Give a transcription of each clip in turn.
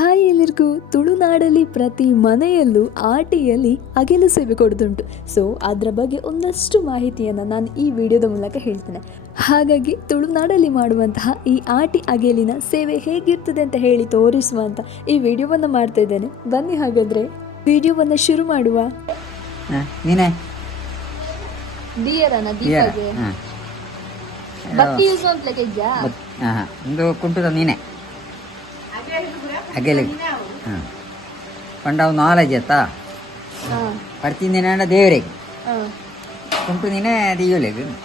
Hi ಎಲ್ಲರಿಗೂ ತುಳುನಾಡಲ್ಲಿ ಪ್ರತಿ ಮನೆಯಲ್ಲೂ ಆಟಿಯಲ್ಲಿ ಅಗೆಲು ಸೇವೆ ಕೊಡೋದುಂಟು ಸೊ ಅದರ ಬಗ್ಗೆ ಒಂದಷ್ಟು ಮಾಹಿತಿಯನ್ನು ನಾನು ಈ ವಿಡಿಯೋದ ಮೂಲಕ ಹೇಳ್ತೇನೆ. ಹಾಗಾಗಿ ತುಳುನಾಡಲ್ಲಿ ಮಾಡುವಂತಹ ಈ ಆಟಿ ಅಗೆಲಿನ ಸೇವೆ ಹೇಗಿರ್ತದೆ ಅಂತ ಹೇಳಿ ತೋರಿಸುವಂಥ ಅಂತ ಈ ವಿಡಿಯೋವನ್ನು ಮಾಡ್ತಾ ಇದ್ದೇನೆ. ಬನ್ನಿ ಹಾಗಾದರೆ ವಿಡಿಯೋವನ್ನು ಶುರು ಮಾಡುವ. ಹ, ನೀನೆ? ದಿಯರನ ಹಾಂ. ಪಂಡ ಅವು ನಾಲೆಜ್ ಆಯ್ತಾ? ಹಾಂ. ಪಡ್ತಿದ್ದೇನೆ ದೇವರಿಗೆ. ಕುಂಟು ನೀನೆ ದಿಯೋಲೆಗ್.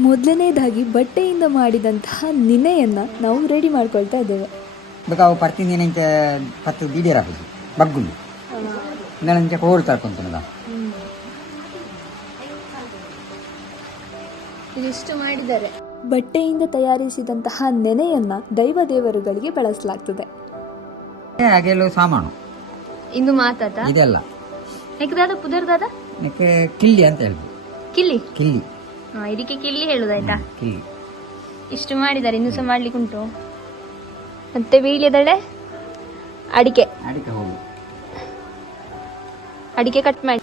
ಮೊದಲನೇದಾಗಿ ಬಟ್ಟೆಯಿಂದ ಮಾಡಿದಂತಹ ನಿನೆಯನ್ನು ನಾವು ರೆಡಿ ಮಾಡ್ಕೊಳ್ತಾ ಇದ್ದೇವೆ. ಬೇಕಾ ಅವು ಪಡ್ತಿದ್ದೇನೆ ಇಂಚ ಪತ್ತು ದಿಢೀರ ಹಾಕುದು ಬಗ್ಗುಲು. ಇಂಚ ಕೋಲ್ ತರ್ಕೊಂತ ಇದಿಷ್ಟು ಮಾಡಿದ್ದಾರೆ. ಬಟ್ಟೆಯಿಂದ ತಯಾರಿಸಿದಂತಹ ನೆನೆಯನ್ನ ದೈವ ದೇವರುಗಳಿಗೆ ಬಳಸಲಾಗ್ತದೆ. ಅಗೆಲು ಸಾಮಾನು. ಇಂದು ಮಾತಾತ ಇದೆಲ್ಲ. ನೆಕ್ದಾದ ಪುದರ್ದಾದ ಇದಕ್ಕೆ ಕಿಲ್ಲಿ ಅಂತ ಹೇಳುದು ಕಿಲ್ಲಿ? ಕಿಲ್ಲಿ. ಹಾ ಇದಕ್ಕೆ ಕಿಲ್ಲಿ ಹೇಳುದಾಯ್ತಾ ಕಿಲ್ಲಿ. ಇಷ್ಟು ಮಾಡಿದ್ದಾರೆ ಇನ್ನು ಸಹ ಮಾಡ್ಲಿಕ್ಕೆ ಉಂಟು. ಮತ್ತೆ ವೀಳ್ಯದೆಲೆ ಅಡಿಕೆ. ಅಡಿಕೆ ಹೋಗು ಅಡಿಕೆ ಕಟ್ ಮಾಡಿ.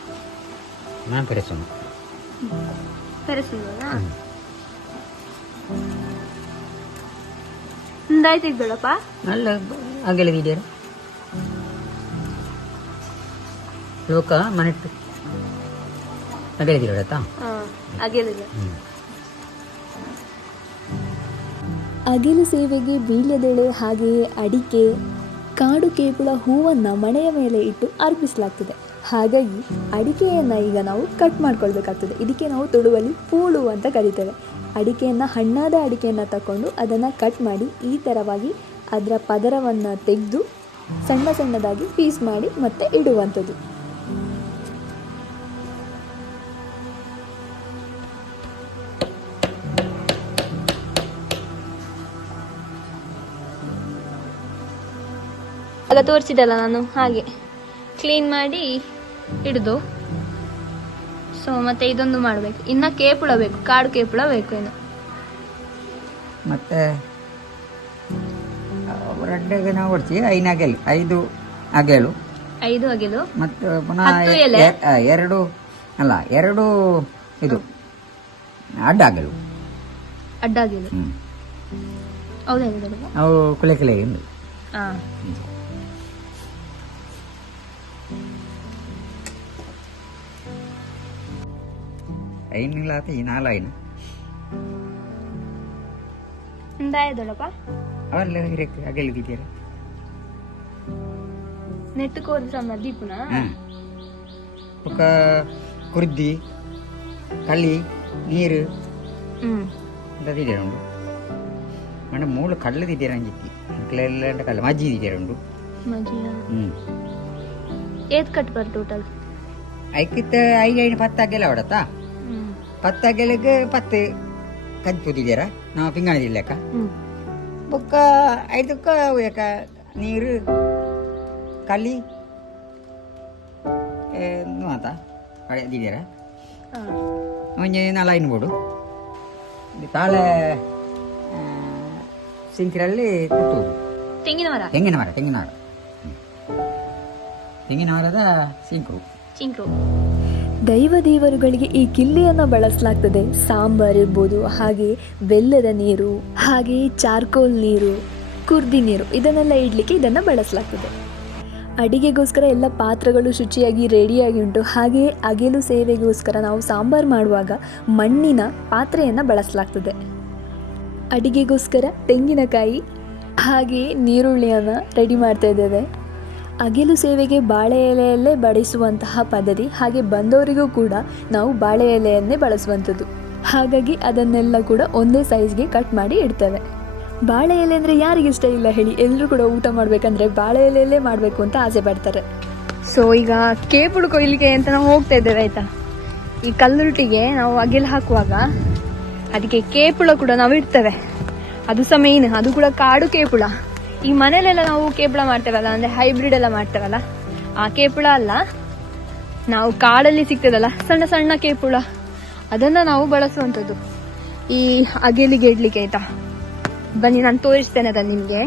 ನಾನು ಪೆರೆಸೋಣ ಬೆರೆಸಿದ್ವಲ್ಲ ಲೋಕ ಮನೆಟ್ಟು ಅಗೆಲು ಸೇವೆಗೆ ಬೀಳ್ಯದೆಳೆ ಹಾಗೆಯೇ ಅಡಿಕೆ ಕಾಡು ಕೇಪುಳ ಹೂವನ್ನು ಮನೆಯ ಮೇಲೆ ಇಟ್ಟು ಅರ್ಪಿಸಲಾಗ್ತದೆ. ಹಾಗಾಗಿ ಅಡಿಕೆಯನ್ನು ಈಗ ನಾವು ಕಟ್ ಮಾಡ್ಕೊಳ್ಬೇಕಾಗ್ತದೆ. ಇದಕ್ಕೆ ನಾವು ತುಳುವಲ್ಲಿ ಪೂಳು ಅಂತ ಕರಿತೇವೆ. ಅಡಿಕೆಯನ್ನು, ಹಣ್ಣಾದ ಅಡಿಕೆಯನ್ನು ತಗೊಂಡು ಅದನ್ನು ಕಟ್ ಮಾಡಿ ಈ ಥರವಾಗಿ ಅದರ ಪದರವನ್ನು ತೆಗೆದು ಸಣ್ಣ ಸಣ್ಣದಾಗಿ ಪೀಸ್ ಮಾಡಿ ಮತ್ತೆ ಇಡುವಂಥದ್ದು. ತೋರಿಸಿದಲ್ಲ ನಾನು, ಹಾಗೆ. ಕ್ಲೀನ್ ಮಾಡಿ ಇಡುದು. ಸೊ ಮತ್ತೆ ಇದೊಂದು ಮಾಡಬೇಕು. ಇನ್ನ ಕೇಪುಳ ಬೇಕು ಕಾಡು ಕೇಪುಳ ಬೇಕು ಇನ್ನು. ಮತ್ತೆ ರಡ್ಡೆಗೆ ನಾವು ಕೊಡ್ತೀವಿ ಐದು ಅಗೆಲು ಐದು ಅಗೆಲು. ಐದು ಅಗೆಲು. ಮತ್ತು ಪುನಃ ಎರಡು ಅಲ್ಲ ಎರಡು ಇದು ಅಡ್ಡ ಅಗೆಲು. ಅಡ್ಡ ಅಗೆಲು. ಅವು ಕುಲೆ ಕುಲೆ ಹಾ Ayun yung lahat eh, inalay na. ದೊಡಪ್ಪ ಅವಲ್ಲ ಇರಕ್ಕೆ ಅಗಲಿದ್ದೀರ ನೆಟ್ಟಕೋದು ಸಣ್ಣ ಕುರ್ದಿ ಕಳಿ ನೀರು ಹ್ಞೂ ಅಂತದಿದ್ದೀರ ಉಂಡು ಅಂದ್ರೆ ಮೂಳು ಕಳ್ಳದಿದ್ದೀರ ಅಂಜಿತ್ತಿ ಮಕ್ಕಳೆಲ್ಲ ಕಳ್ಳ ಮಜ್ಜಿ ಇದ್ದೀರ ಉಂಡು ಮಜಿಯ ಹ್ಞೂ ಏತ್ ಕಟ್ ಬರ್ ಟೋಟಲ್ ಐಕಿತ್ತ ಐದು ಐದು ಪತ್ತಾಗೆಲ್ಲ ಹೊಡತ್ತಾ ಅಗೆಲಿಗೆ ಪತ್ತು ಕಂಚು ಕೂತಿದ್ದೀರ ನಾವು ಪಿಂಗಾಣದಿಲ್ಲಕ್ಕ ಹ್ಮ್ ಬೊಕ್ಕ ಐದಕ್ಕ ಯಾಕ ನೀರು ಕಲಿ ಮಾತ ಹಾ ಒಂಜಿ ನಾಲ್ ಐನು ಬೋಡು ತಾಳೆ ಸಿಂಕಿರಲ್ಲಿ ಕುಟ್ಟುವುದು ತೆಂಗಿನ ಮರ ತೆಂಗಿನ ಮರ ತೆಂಗಿನ ಮರ ತೆಂಗಿನ ಮರದ ಸಿಂಕ್ರು ಚಿಂಕ್ರು ದೈವ ದೇವರುಗಳಿಗೆ ಈ ಕಿಲ್ಲಿಯನ್ನು ಬಳಸಲಾಗ್ತದೆ. ಸಾಂಬಾರ್ ಇರ್ಬೋದು, ಹಾಗೆ ಬೆಲ್ಲದ ನೀರು, ಹಾಗೆ ಚಾರ್ಕೋಲ್ ನೀರು, ಕುರ್ದಿ ನೀರು, ಇದನ್ನೆಲ್ಲ ಇಡಲಿಕ್ಕೆ ಇದನ್ನು ಬಳಸಲಾಗ್ತದೆ. ಅಡಿಗೆಗೋಸ್ಕರ ಎಲ್ಲ ಪಾತ್ರಗಳು ಶುಚಿಯಾಗಿ ರೆಡಿಯಾಗಿ ಉಂಟು. ಹಾಗೆಯೇ ಅಗೆಲು ಸೇವೆಗೋಸ್ಕರ ನಾವು ಸಾಂಬಾರು ಮಾಡುವಾಗ ಮಣ್ಣಿನ ಪಾತ್ರೆಯನ್ನು ಬಳಸಲಾಗ್ತದೆ. ಅಡಿಗೆಗೋಸ್ಕರ ತೆಂಗಿನಕಾಯಿ ಹಾಗೆಯೇ ನೀರುಳ್ಳಿಯನ್ನು ರೆಡಿ ಮಾಡ್ತಾ ಇದ್ದೇವೆ. ಅಗೆಲು ಸೇವೆಗೆ ಬಾಳೆ ಎಲೆಯಲ್ಲೇ ಬಡಿಸುವಂತಹ ಪದ್ಧತಿ, ಹಾಗೆ ಬಂದವರಿಗೂ ಕೂಡ ನಾವು ಬಾಳೆ ಎಲೆಯನ್ನೇ ಬಳಸುವಂಥದ್ದು. ಹಾಗಾಗಿ ಅದನ್ನೆಲ್ಲ ಕೂಡ ಒಂದೇ ಸೈಜ್ಗೆ ಕಟ್ ಮಾಡಿ ಇಡ್ತೇವೆ. ಬಾಳೆ ಎಲೆ ಅಂದರೆ ಯಾರಿಗೆ ಇಷ್ಟ ಇಲ್ಲ ಹೇಳಿ ಎಲ್ಲರೂ ಕೂಡ ಊಟ ಮಾಡಬೇಕಂದ್ರೆ ಬಾಳೆ ಎಲೆಯಲ್ಲೇ ಮಾಡಬೇಕು ಅಂತ ಆಸೆ ಪಡ್ತಾರೆ. ಸೊ ಈಗ ಕೇಪುಳು ಕೊಯ್ಲಿಗೆ ಅಂತ ನಾವು ಹೋಗ್ತಾ ಇದ್ದೇವೆ, ಆಯ್ತಾ? ಈ ಕಲ್ಲುರುಟಿಗೆ ನಾವು ಅಗಿಲು ಹಾಕುವಾಗ ಅದಕ್ಕೆ ಕೇಪುಳ ಕೂಡ ನಾವು ಇಡ್ತೇವೆ. ಅದು ಸಹ ಮೇನ್ ಅದು ಕೂಡ ಕಾಡು ಕೇಪುಳ. ಈ ಮನೇಲೆಲ್ಲ ನಾವು ಕೇಪಳ ಮಾಡ್ತೇವಲ್ಲ, ಅಂದ್ರೆ ಹೈಬ್ರಿಡ್ ಎಲ್ಲ ಮಾಡ್ತೇವಲ್ಲ, ಆ ಕೇಪುಳ ಅಲ್ಲ, ನಾವು ಕಾಡಲ್ಲಿ ಸಿಗ್ತದಲ್ಲ, ಸಣ್ಣ ಸಣ್ಣ ಕೇಪುಳ ಅದನ್ನ ನಾವು ಬಳಸುವಂಥದ್ದು. ಈ ಅಗೇಲಿ ಗೇಡ್ಲಿಕ್ಕೆ ಆಯ್ತಾ? ಬನ್ನಿ, ನಾನು ತೋರಿಸ್ತೇನೆ ಅದನ್ನು ನಿಮಗೆ.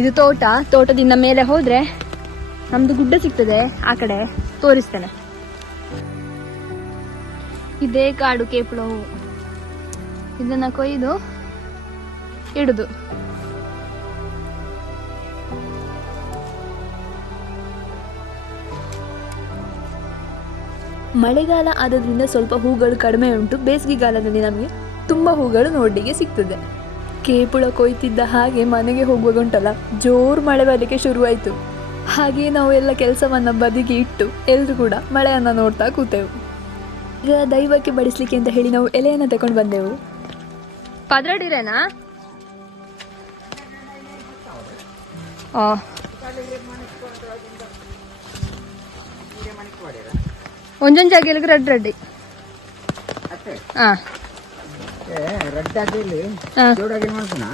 ಇದು ತೋಟ, ತೋಟದಿಂದ ಮೇಲೆ ಹೋದ್ರೆ ನಮ್ದು ಗುಡ್ಡ ಸಿಗ್ತದೆ, ಆ ಕಡೆ ತೋರಿಸ್ತೇನೆ. ಇದೇ ಕಾಡು ಕೇಪುಳ ಹೂವು ಇದನ್ನ ಕೊಯ್ದು, ಇಡುದು. ಮಳೆಗಾಲ ಆದ್ರಿಂದ ಸ್ವಲ್ಪ ಹೂಗಳು ಕಡಿಮೆ ಉಂಟು. ಬೇಸಿಗೆಗಾಲದಲ್ಲಿ ನಮಗೆ ತುಂಬ ಹೂಗಳು ನೋಡಲಿಕ್ಕೆ ಸಿಗ್ತದೆ. ಕೇಪುಳ ಕೊಯ್ತಿದ್ದ ಹಾಗೆ ಮನೆಗೆ ಹೋಗುವಾಗ ಉಂಟಲ್ಲ, ಜೋರು ಮಳೆ ಬರಲಿಕ್ಕೆ ಶುರುವಾಯಿತು. ಹಾಗೆ ನಾವು ಎಲ್ಲ ಕೆಲಸವನ್ನು ಬದಿಗೆ ಇಟ್ಟು ಎಲ್ಲರೂ ಕೂಡ ಮಳೆಯನ್ನು ನೋಡ್ತಾ ಕೂತೆವು. ಈಗ ದೈವಕ್ಕೆ ಬಡಿಸ್ಲಿಕ್ಕೆ ಅಂತ ಹೇಳಿ ನಾವು ಎಲೆಯನ್ನು ತಗೊಂಡು ಬಂದೆವು. ಪದ್ರಡಿರೇನಾ? ಒಂದೊಂದು ಜಾಗ ರೆಡ್ ಹಾ. ರೆಡ್ ಹಾ. ಮಾಡ್ತಾನ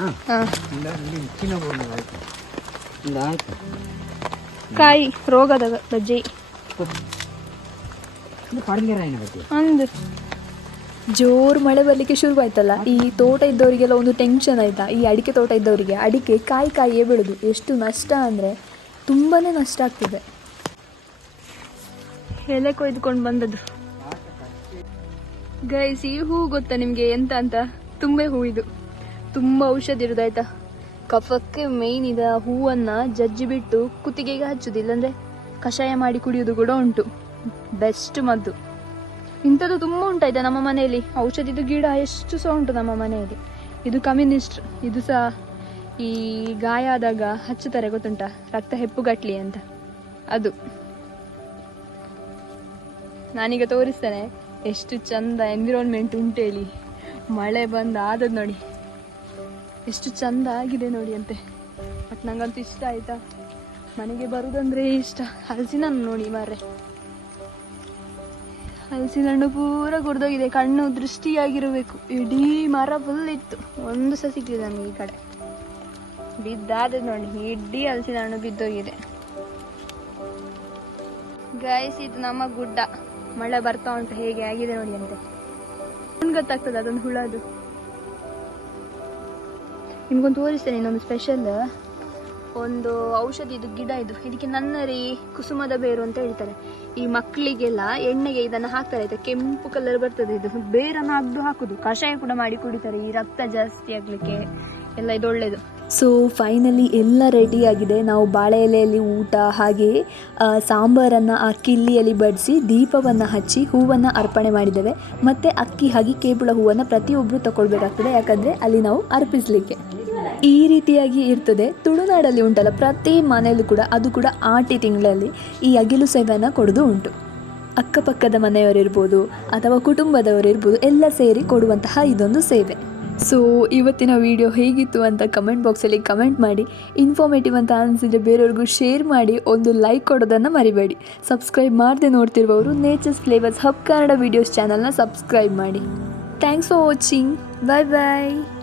ಬೋರ್ಡ್ ಆಯ್ತು. ಕಾಯಿ ರೋಗದ ಬಜ್ಜಿ. ಅಂದು ಜೋರು ಮಳೆ ಬರಲಿಕ್ಕೆ ಶುರುವಾಯ್ತಲ್ಲ. ಈ ತೋಟ ಇದ್ದವರಿಗೆಲ್ಲ ಒಂದು ಟೆನ್ಷನ್ ಆಯ್ತಾ? ಈ ಅಡಿಕೆ ತೋಟ ಇದ್ದವರಿಗೆ. ಅಡಿಕೆ ಕಾಯಿ ಕಾಯಿಯೇ ಬೆಳೆದು ಎಷ್ಟು ನಷ್ಟ ಅಂದರೆ ತುಂಬಾ ನಷ್ಟ ಆಗ್ತದೆ. ಎಲೆ ಕೊಯ್ದುಕೊಂಡು ಬಂದದ್ದು. ಗೈಸ್ ಈ ಹೂ ಗೊತ್ತಾ ನಿಮ್ಗೆ ಎಂತ ಅಂತ? ತುಂಬೆ ಹೂ ಇದು. ತುಂಬಾ ಔಷಧಿ ಇರುದಾಯ್ತಾ? ಕಫಕ್ಕೆ ಮೇನ್ ಇದ ಹೂವನ್ನ ಜಜ್ಜಿ ಬಿಟ್ಟು ಕುತ್ತಿಗೆಗೆ ಹಚ್ಚುದು, ಇಲ್ಲಾಂದ್ರೆ ಕಷಾಯ ಮಾಡಿ ಕುಡಿಯೋದು ಕೂಡ ಉಂಟು. ಬೆಸ್ಟ್ ಮದ್ದು. ಇಂಥದ್ದು ತುಂಬಾ ಉಂಟಾಯ್ತಾ ನಮ್ಮ ಮನೆಯಲ್ಲಿ? ಔಷಧಿದು ಗಿಡ ಎಷ್ಟು ಸಹ ಉಂಟು ನಮ್ಮ ಮನೆಯಲ್ಲಿ. ಇದು ಕಮ್ಯುನಿಸ್ಟ್ ಇದು ಸಹ ಈ ಗಾಯ ಆದಾಗ ಹಚ್ಚುತ್ತಾರೆ, ಗೊತ್ತುಂಟಾ? ರಕ್ತ ಹೆಪ್ಪುಗಟ್ಲಿ ಅಂತ. ಅದು. ನಾನೀಗ ತೋರಿಸ್ತೇನೆ. ಎಷ್ಟು ಚಂದ ಎನ್ವಿರಾನ್ಮೆಂಟ್ ಉಂಟು ಹೇಳಿ. ಮಳೆ ಬಂದು ಆದದ್ ನೋಡಿ. ಎಷ್ಟು ಚಂದ ಆಗಿದೆ ನೋಡಿ ಅಂತೆ. ಬಟ್ ನಂಗಂತೂ ಇಷ್ಟ ಆಯ್ತಾ? ಮನೆಗೆ ಬರುದಂದ್ರೆ ಇಷ್ಟ. ಹಲಸಿನ ನೋಡಿ ಮಾರ್ರೆ. ಹಲಸಿನ ಹಣ್ಣು ಪೂರ ಕುಡ್ದೋಗಿದೆ ಕಣ್ಣು ದೃಷ್ಟಿಯಾಗಿರಬೇಕು. ಇಡೀ ಮರ ಫುಲ್ ಇತ್ತು. ಒಂದು ಸಹ ನಮಗೆ ಈ ಕಡೆ. ಬಿದ್ದಾದ ನೋಡಿ. ಇಡೀ ಹಲಸಿನ ಹಣ್ಣು ಬಿದ್ದೋಗಿದೆ. ಗೈಸ್ ಇದು ನಮ್ಮ ಗುಡ್ಡ. ಮಳೆ ಬರ್ತಾ ಉಂಟು, ಹೇಗೆ ಆಗಿದೆ ನೋಡಿ ಅಂತೆ. ನನ್ಗೆ ಗೊತ್ತಾಗ್ತದೆ ಅದೊಂದು ಹುಳದು ನಿಮ್ಗೊಂದು ತೋರಿಸ್ತೇನೆ ಇನ್ನೊಂದು ಸ್ಪೆಷಲ್ ಒಂದು ಔಷಧಿ ಇದು, ಗಿಡ ಇದು. ಇದಕ್ಕೆ ನನ್ನ ರೀ ಕುಸುಮದ ಬೇರು ಅಂತ ಹೇಳ್ತಾರೆ. ಈ ಮಕ್ಕಳಿಗೆಲ್ಲ ಎಣ್ಣೆಗೆ ಇದನ್ನು ಹಾಕ್ತಾರೆ, ಆಯ್ತಾ? ಕೆಂಪು ಕಲರ್ ಬರ್ತದೆ ಇದು. ಬೇರನ್ನು ಅಗ್ದು ಹಾಕುದು. ಕಷಾಯ ಕೂಡ ಮಾಡಿ ಕುಡಿತಾರೆ, ಈ ರಕ್ತ ಜಾಸ್ತಿ ಆಗ್ಲಿಕ್ಕೆ. ಎಲ್ಲ ಇದು ಒಳ್ಳೇದು. ಸೊ ಫೈನಲಿ ಎಲ್ಲ ರೆಡಿಯಾಗಿದೆ ನಾವು ಬಾಳೆ ಎಲೆಯಲ್ಲಿ ಊಟ ಹಾಗೆ ಆ, ಸಾಂಬಾರನ್ನು ಆ ಕಿಲ್ಲಿಯಲ್ಲಿ ಬಡಿಸಿ ದೀಪವನ್ನು ಹಚ್ಚಿ ಹೂವನ್ನು ಅರ್ಪಣೆ ಮಾಡಿದ್ದೇವೆ. ಮತ್ತು ಅಕ್ಕಿ ಹಾಗೆ ಕೇಬುಳ ಹೂವನ್ನು ಪ್ರತಿಯೊಬ್ಬರು ತಗೊಳ್ಬೇಕಾಗ್ತದೆ ಯಾಕಂದರೆ ಅಲ್ಲಿ ನಾವು ಅರ್ಪಿಸಲಿಕ್ಕೆ. ಈ ರೀತಿಯಾಗಿ ಇರ್ತದೆ. ತುಳುನಾಡಲ್ಲಿ ಉಂಟಲ್ಲ ಪ್ರತಿ ಮನೆಯಲ್ಲೂ ಕೂಡ ಅದು ಕೂಡ ಆಟಿ ತಿಂಗಳಲ್ಲಿ ಈ ಅಗಿಲು ಸೇವೆಯನ್ನು ಕೊಡೋದು ಉಂಟು. ಅಕ್ಕಪಕ್ಕದ ಮನೆಯವರಿರ್ಬೋದು ಅಥವಾ ಕುಟುಂಬದವರಿರ್ಬೋದು ಎಲ್ಲ ಸೇರಿ ಕೊಡುವಂತಹ ಇದೊಂದು ಸೇವೆ. ಸೊ ಇವತ್ತಿನ ವಿಡಿಯೋ ಹೇಗಿತ್ತು ಅಂತ ಕಮೆಂಟ್ ಬಾಕ್ಸಲ್ಲಿ ಕಮೆಂಟ್ ಮಾಡಿ ಇನ್ಫಾರ್ಮೇಟಿವ್ ಅಂತ ಅನಿಸಿದ್ರೆ ಬೇರೆಯವ್ರಿಗೂ ಶೇರ್ ಮಾಡಿ, ಒಂದು ಲೈಕ್ ಕೊಡೋದನ್ನು ಮರಿಬೇಡಿ. ಸಬ್ಸ್ಕ್ರೈಬ್ ಮಾಡದೆ ನೋಡ್ತಿರುವವರು nature's flavours hub Kannada videos ಚಾನಲ್ನ ಸಬ್ಸ್ಕ್ರೈಬ್ ಮಾಡಿ. Thanks for watching bye bye